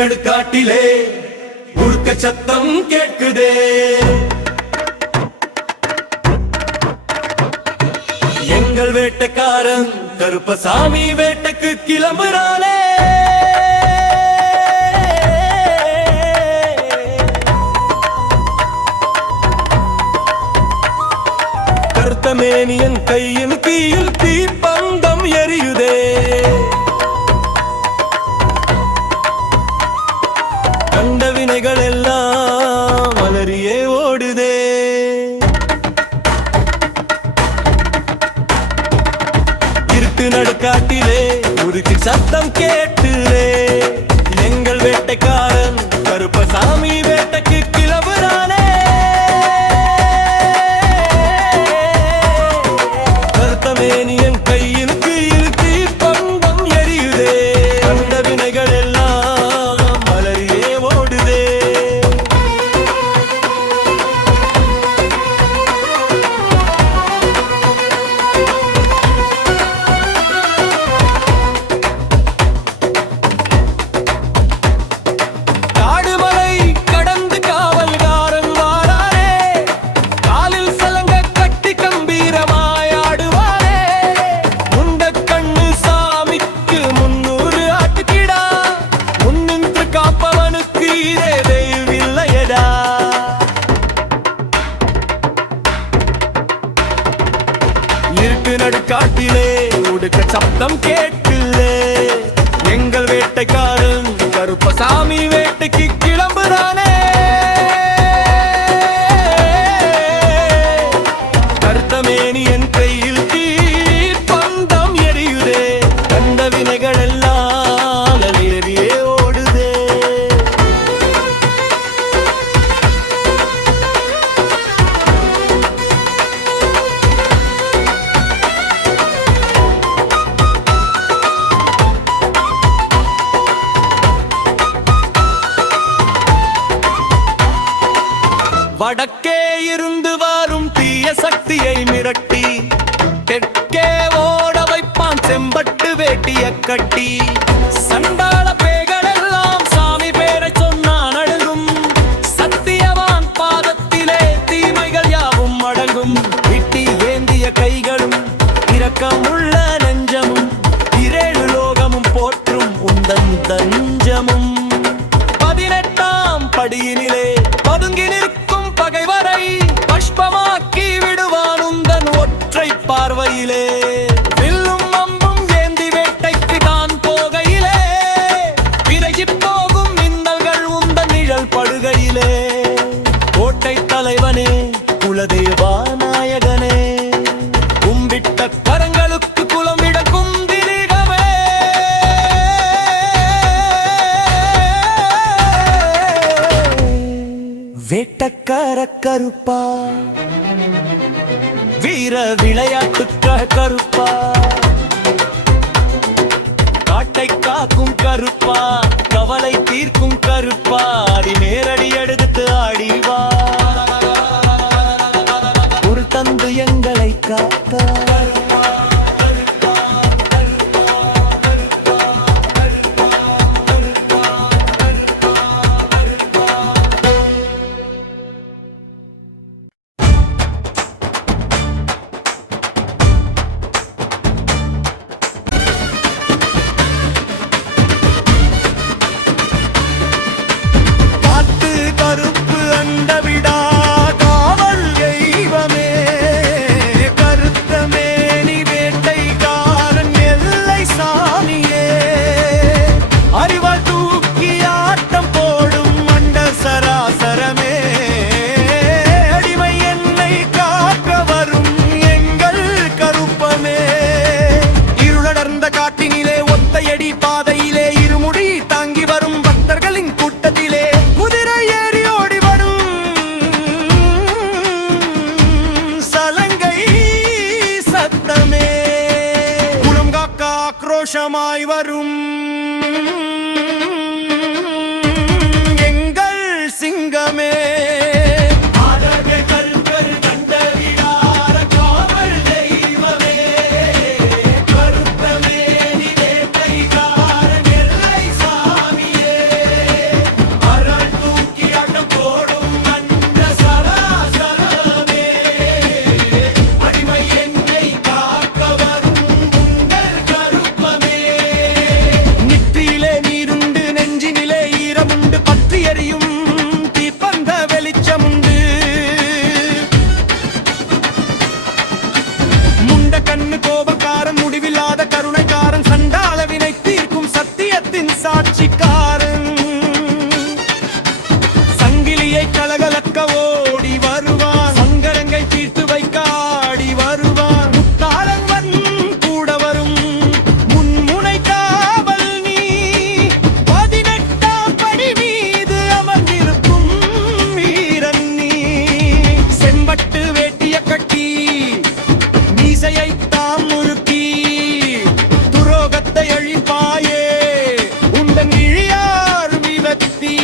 நடுக்காட்டிலே உருக்க சத்தம் கேட்குதே. எங்கள் வேட்டைக்காரன் கருப்பசாமி வேட்டைக்கு கிளம்புறானே. கருத்தமேனியன் கையின் கீழ் தீப்பந்தம் எரியுதே. கண்ட வினைகள் எல்லாம் அலறியே ஓடுதே. இருட்டு நடுக்காட்டிலே உருக்கு சத்தம் கேட்டுலே. எங்கள் வேட்டைக்காரன் கருப்பசாமி வேட்டைக்கு கிளம்புறானே. கருத்தமேனியன் கையின் கீழ் தீப்பந்தம் எரியுதே. கண்ட வினைகள் எல்லாம் அலறியே ஓடுதே. காடுமலை கடந்து காவல்காரன் வாரானே. காலில் சலங்க கட்டி கம்பீரமாய் ஆடுவானே. முண்ட கண்ணு சாமிக்கு 300 ஆட்டுக்கிடா. முன்னின்று காப்பவனுக்கு இதே தெய்வில்லையடா. இருட்டு நடுக்காட்டிலே உடுக்க சப்தம் கேட்குலே. எங்கள் வேட்டைக்காரன் கருப்பசாமி வேட்டைக்கு கிளம்புறானே. கருத்தமேனியன் கையில் தீப்பந்தம் எரியுதே. கண்ட வினைகள் எல்லாம் அலறியே ஓடுதே. வடக்கே இருந்து வரும் தீய சக்தியை மிரட்டி தெற்கே ஓட வைப்பான் செம்பட்டு வேட்டிய கட்டி. சண்டாள பேய்கள் எல்லாம் சாமி பேரை சொன்னா நடுங்கும். சத்தியவான் பாதத்திலே தீமைகள் யாவும் அடங்கும். விட்டி ஏந்திய கைகளும் இரக்கமுள்ள நெஞ்சமும் 7 லோகமும் போற்றும் உந்தன் தஞ்சமும். 18ஆம் படியினிலே பதுங்கி நிற்கும் பகைவரை பஷ்பமாக்கி விடுவான் உந்தன் ஒற்றை பார்வையிலே. வில்லும் அம்பும் ஏந்தி வேட்டைக்கு தான் போகையிலே விலகி போகும் மின்னல்கள் உந்தன் நிழல் படுகையிலே. கோட்டை தலைவனே குலதேவா நாயகனே கும்பிட்ட கரங்களுக்கு குலம் விடக்கும் திலீகமே. வேட்டக்கார கருப்பா வீர விளையாட்டுக்காக கருப்பா. காட்டை காக்கும் கருப்பா கவலை தீர்க்கும் கருப்பா. அடி நேரடி எடுத்து ஆடிவா ஒரு தந்து எங்களை காத்தா. கருப்பு அண்டவிடா காவல் தெய்வமே. கருத்தமேனி வேட்டைக்காரன் எல்லை சாமியே. அறிவால் தூக்கி ஆட்டம் போடும் மண்ட சராசரமே. அடிமை என்னை காக்க வரும் எங்கள் கருப்பமே. இருளடர்ந்த காட்டினிலே ஒத்தையடி பாதையிலே இருமுடி தாங்கி வரும் பக்தர்களின் கூட்டத்திலே குதிரை ஏறி ஓடி வரும் சலங்கை சத்தமே. குலம் காக்க ஆக்ரோஷமாய் வரும் எங்கள் சிங்கமே. கருத்தமேனி வேட்டைக்காரன் எல்லை சாமியே. காக்க ஓடி வருவான், சங்கரங்கை தீர்த்து வைக்க ஆடி வருவான். முக்காலவன் கூட வரும் முன்முனை காவல் நீ, 18ஆம் படி மீது அமர்ந்திருக்கும் வீரன் நீ. செம்பட்டு வேட்டிய கட்டி மீசையைத்தாம் முறுக்கி துரோகத்தை அழிப்பாயே உந்தன் இழியார் விவத்தி.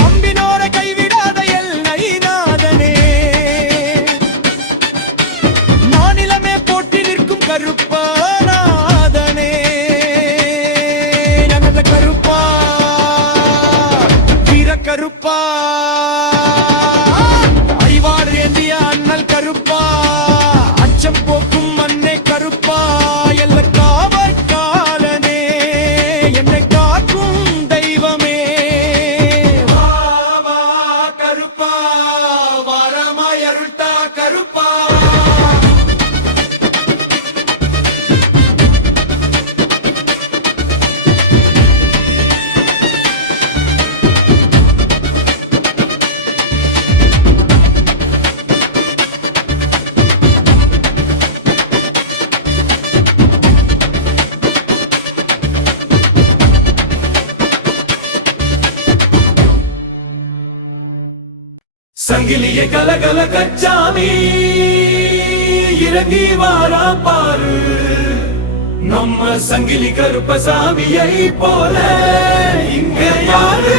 நம்பினோரை கைவிடாத எல்லை நாதனே, மாநிலமே போட்டி நிற்கும் கருப்பாநாதனே. எனது கருப்பா, வீர கருப்பா, அறிவாடு ஏந்திய அண்ணல் கருப்பா, அச்சம் போக்கும் மண்ணே கருப்பா, எல்ல காவற்காலனே, என்னை காக்கும் தெய்வமே. வா வா கருப்பா, வரமாய் அருள்தா கருப்பா. சங்கிலியை கலகல கச்சாமி இறங்கி வாரா பாரு, நம்ம சங்கிலி கருப்பசாமியை போல இங்க யாரு.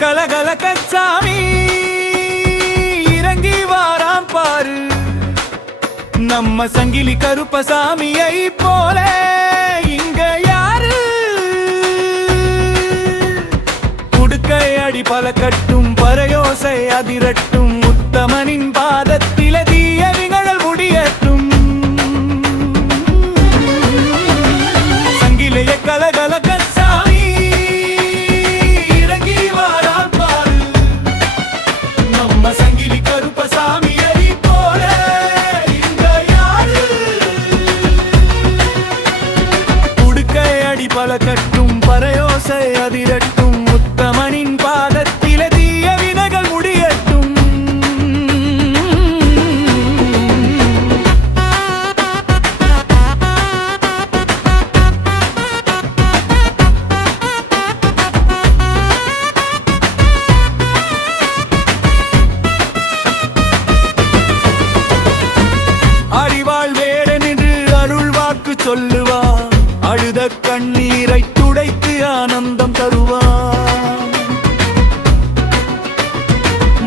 கலகல கச்சாமி இறங்கி வாராம் பாரு, நம்ம சங்கிலி கருப்பசாமியை போல இங்க யாரு. குடுக்கை அடி பல கட்டும் பறையோசை அதிரட்டும், உத்தமனின் பாதத்தில தீய விகழல் முடியட்டும். சங்கிலிய கலகல கச்சாமி சங்கிலி கருப்பசாமியை போல இங்க யாரு. குடுக்கை அடி பல கட்டும் பறையோசை அதிரட்டும், உத்தமனின் பாதத்தில தீய வினைகள் முடியட்டும். சொல்லுவா அழுத கண்ணீரை துடைத்து ஆனந்தம் தருவா.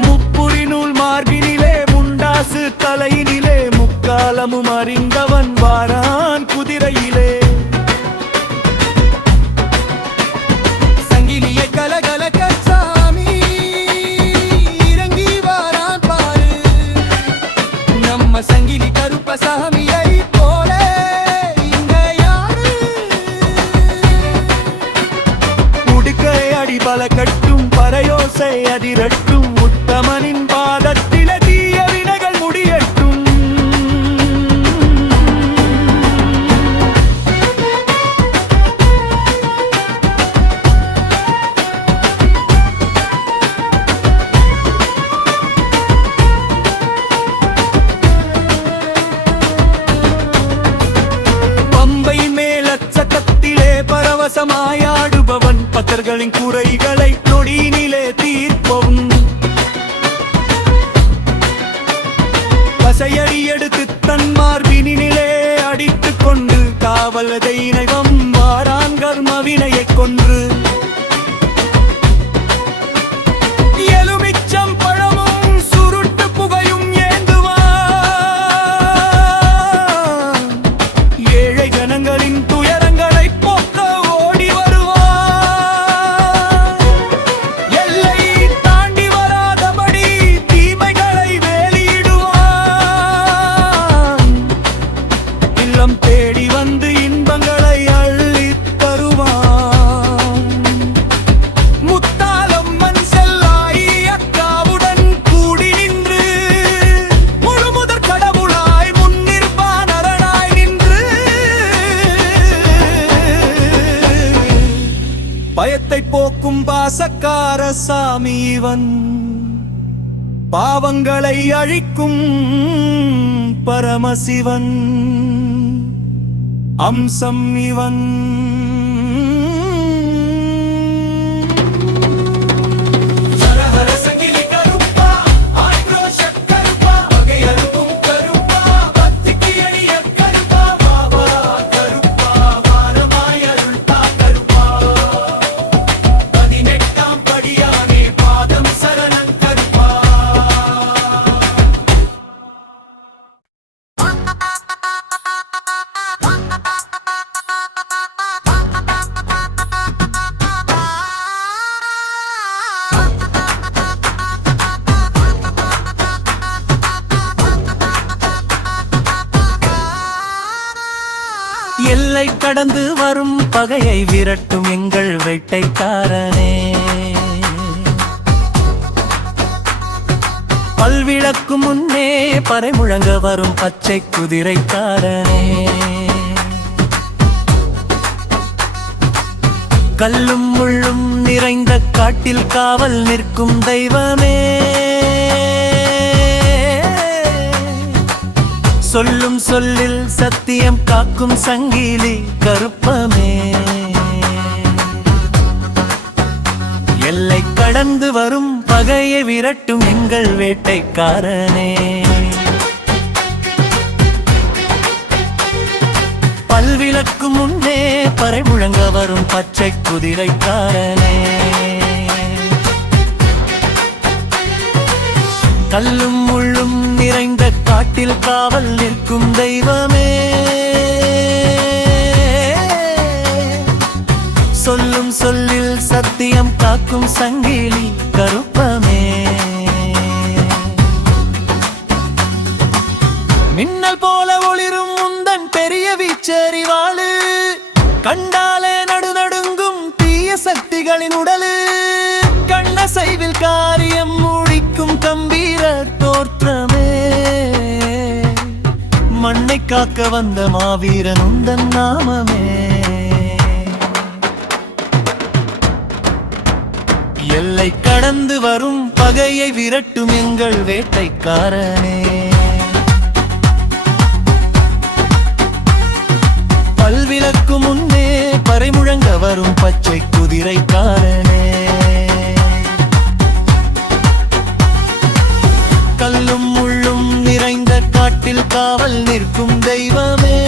முப்புரி நூல் மார்பினிலே முண்டாசு தலையினிலே, முக்காலமும் அறிந்தவன் வாரான் குதிரையிலே. சங்கிலியை கலகல கச்சாமி இறங்கி வாரான் பாரு, நம்ம சங்கிலி கருப்பசாமியை பல கட்டும் பறையோசை அதிரட்டும், உத்தமனின் பாதத்தில தீய வினைகள் முடியட்டும். பம்பையின் மேலச்சக்கத்திலே பரவசமாயாடுபவன், பக்தர்களின் குறைகளை நொடியினிலே தீர்ப்பவும். பசையடி எடுத்து தன் மார்பினிலே அடித்துக் கொண்டு, காவலதை இணைவம் வாரான் கர்மவினையை கொன்று. எலுமிச்சம் பழமும் சுருட்டு புகையும் ஏந்துவான், ஏழை ஜனங்களின் துயரங்களை போக்க ஓடி வருவான். எல்லை தாண்டி வராதபடி தீமைகளை வேலியிடுவான், இல்லம் தேடி வந்து இன்பங்களை அள்ளித் தருவான். பயத்தை போக்கும் பாசக்கார சாமி இவன், பாவங்களை அழிக்கும் பரமசிவன் அம்சம் இவன். எல்லை கடந்து வரும் பகையை விரட்டும் எங்கள் வேட்டைக்காரனே, பல்விளக்கு முன்னே பறை முழங்க வரும் பச்சை குதிரைக்காரனே, கல்லும் முள்ளும் நிறைந்த காட்டில் காவல் நிற்கும் தெய்வமே, சொல்லும் சொல்லில் சத்தியம் காக்கும் சங்கிலி கருப்பமே, எல்லை கடந்து வரும் பகையை விரட்டும் எங்கள் வேட்டைக்காரனே, பல்விளக்கு முன்னே பறை முழங்க வரும் பச்சை குதிரைக்காரனே, கல்லும் முள்ளும் நிறைந்த காட்டில் காவல் நிற்கும் தெய்வமே, சொல்லும் சொல்லில் சத்தியம் காக்கும் சங்கிலி கருப்பமே, மின்னல் போல ஒளிரும் முந்தன் பெரிய வீச்சறிவாளு, கண்டாலே நடுநடுங்கும் தீய சக்திகளின் உடலு, கண்ணசைவில் காரியம் முடிக்கும் கம்பீர தோற்றமே, மண்ணை காக்க வந்த மாவீரன் உந்தன் நாமமே, எல்லை கடந்து வரும் பகையை விரட்டும் எங்கள் வேட்டைக்காரனே, பல்விளக்கு முன்னே பறை முழங்க வரும் பச்சை குதிரைக்காரனே, கல்லும் முள்ளும் நிறைந்த காட்டில் காவல் நிற்கும் தெய்வமே,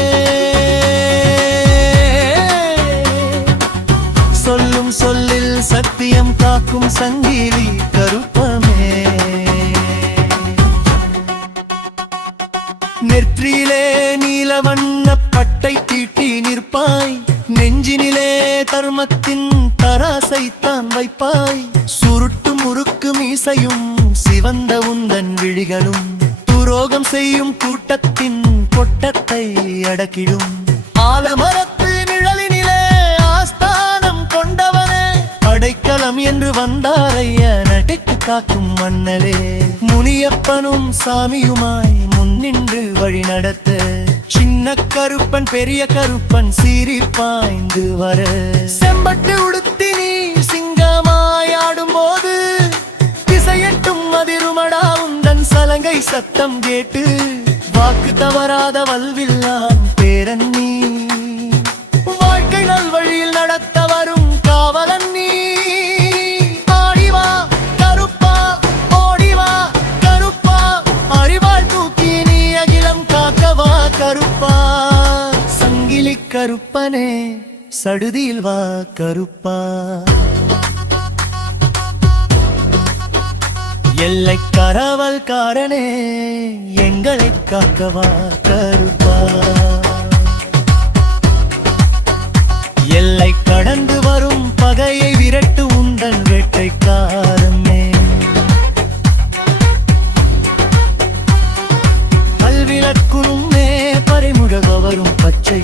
சொல்லும் சொல்லில் சத்தியம் காக்கும் சங்கிலி கருப்பமே, நெற்றியிலே நீலவண்ண பட்டை தீட்டி நிற்பாய், நெஞ்சினிலே தர்மத்தின் தராசைத்தான் வைப்பாய், சுருட்டு முறுக்கு மீசையும் சிவந்த உந்தன் விழிகளும் துரோகம் செய்யும் கூட்டத்தின் கொட்டத்தை அடக்கிடும், ஆலமரத்து நிழலினிலே ஆஸ்தானம் கொண்டவனே, அடைக்கலம் என்று வந்தாரைய நடைக்கு காக்கும் மன்னலே, முனியப்பனும் சாமியுமாய் முன்னின்று வழி நடத்த, சின்ன கருப்பன் பெரிய கருப்பன் சீறி பாய்ந்து வர, செம்பட்டு உடுத்தி நீ சிங்கமாயாடும் போது திசையட்டும் அதிருமடா உந்தன் சலங்கை சத்தம் கேட்டு, வாக்கு தவறாத வல்வில்லான் பேரன் நீ, வாழ்க்கை நல்வழியில் நடத்த வரும் காவலன் நீ, ஆடிவா கருப்பா ஓடிவா கருப்பா, அறிவாள் தூக்கி நீ அகிலம் காக்கவா கருப்பா, சங்கிலி கருப்பனே சடுதியில் வா கருப்பா, எல்லை காவல்காரனே எங்களை காக்கவா கருப்பா, எல்லை கடந்து வரும் பகையை விரட்டு உந்தன் வேட்டைக்காரனே, பல்விளக்குமே பறிமுழக வரும் பச்சை